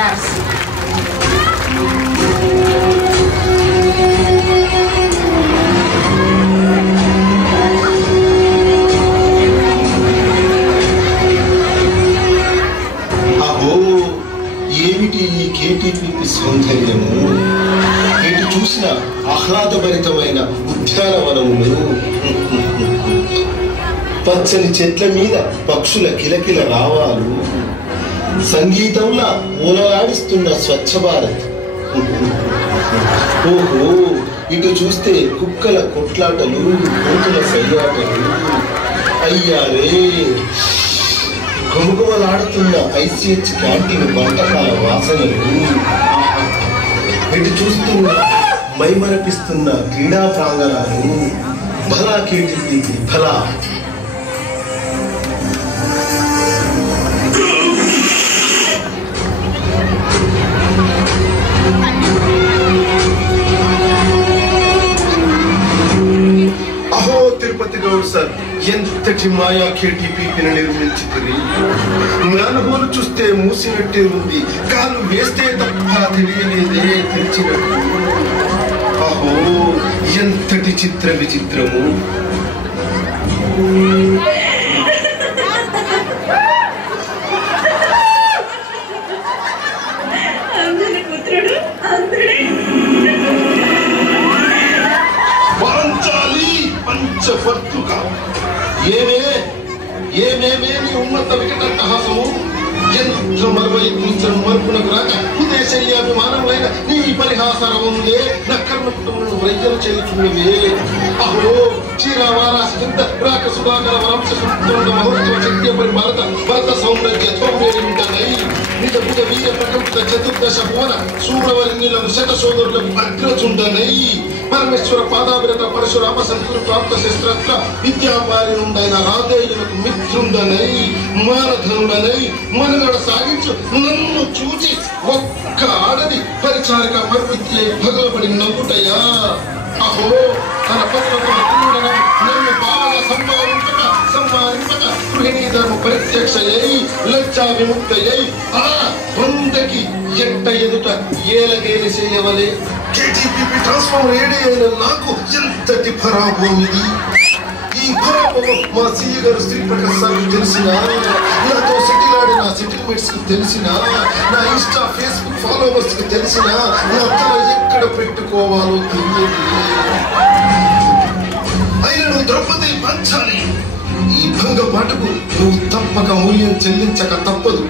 Claps. అహో, ఏమిటి ఈ కేటీపీ సౌందర్యము! ఎటు చూసిన ఆహ్లాదభరితమైన ఉద్యానవనములు, పచ్చని చెట్ల మీద పక్షుల కిలకిల రావాలు, సంగీతంలా ఊలలాడిస్తున్న స్వచ్ఛ భారత్. ఓహో, ఇటు చూస్తే కుక్కల కొట్లాటలు, కోతుల సయ్యాటలు, అయ్యారే గుమగుమలాడుతున్న ఐసిహెచ్ క్యాంటీన్ వంటకాల వాసనలు, ఇటు చూస్తున్న మైమరపిస్తున్న క్రీడా ప్రాంగణాలు. భలా కేటీపీ భలా. అహో తిరుపతి గౌడ్ సార్, ఎంతటి మాయా కేటీపీని నిర్మించింది! జ్ఞానబోలు చూస్తే మూసినట్టే ఉంది, కాలు వేస్తే తప్ప తెలియలేదే తెరిచినట్టు. అహో, ఎంతటి చిత్ర విచిత్రము! పంచఫర్తుగా ఏమేమేమి ఉన్నత వికటట్టహాసము! యంత్ర మర్వయత్నించడం మరుపునకు రాక హృదయశల్యాభిమానములైన నీ పరిహాసరములే నా కర్మ కుటుంబం వైద్యం చేయుచున్నవే. అహో, క్షీరావారాసి చింత రాక సుధాకర వరంశ సుందర మహోత్సవ శక్తి పరిపాలత భరత సౌందర్య సౌందర్యంటనై నిజ భుజ వీర ప్రకంపిత చతుర్దశ భువన సూరవరిణులకు శత సోదరులకు అగ్రచుండనై పరమేశ్వర పాదాభిరత పరశురామ సంతులు ప్రాప్త శస్త్రత్ర విద్యాపారి నుండైన రాధేయులకు మిత్రుండనై మానధనుడనై మనుగడ సాగించు నన్ను చూచి ఒక్క ఆడది పరిచారిక మరువిద్య భగలపడి నవ్వుటయా. అహో, తన పత్రతో నన్ను బాగా సంపాదింపక గృహిణీ ధర్మ పరిత్యక్షయై లజ్జా విముక్తయై ఆ బొందకి ఎట్ట ఎదుట ఏలగేలి చేయవలే. కేటీపీ ట్రాన్స్ఫార్మర్ ఏడే అయిన నాకు ఎంతటి పరాభవమిది! ఈ పరాభవం మా సీఏ గారు శ్రీ ప్రకాష్ సార్ తెలిసిన, నాతో సెటిల్ ఆడిన సెటిల్మెంట్స్ కు తెలిసిన, నా ఇన్స్టా ఫేస్బుక్ ఫాలోవర్స్ కు తెలిసిన, నా తల ఎక్కడ పెట్టుకోవాలో తెలియదు. అయినా నువ్వు ద్రౌపది పంచాలి. ఈ భంగ మాటకు నువ్వు తప్పక మూల్యం చెల్లించక తప్పదు.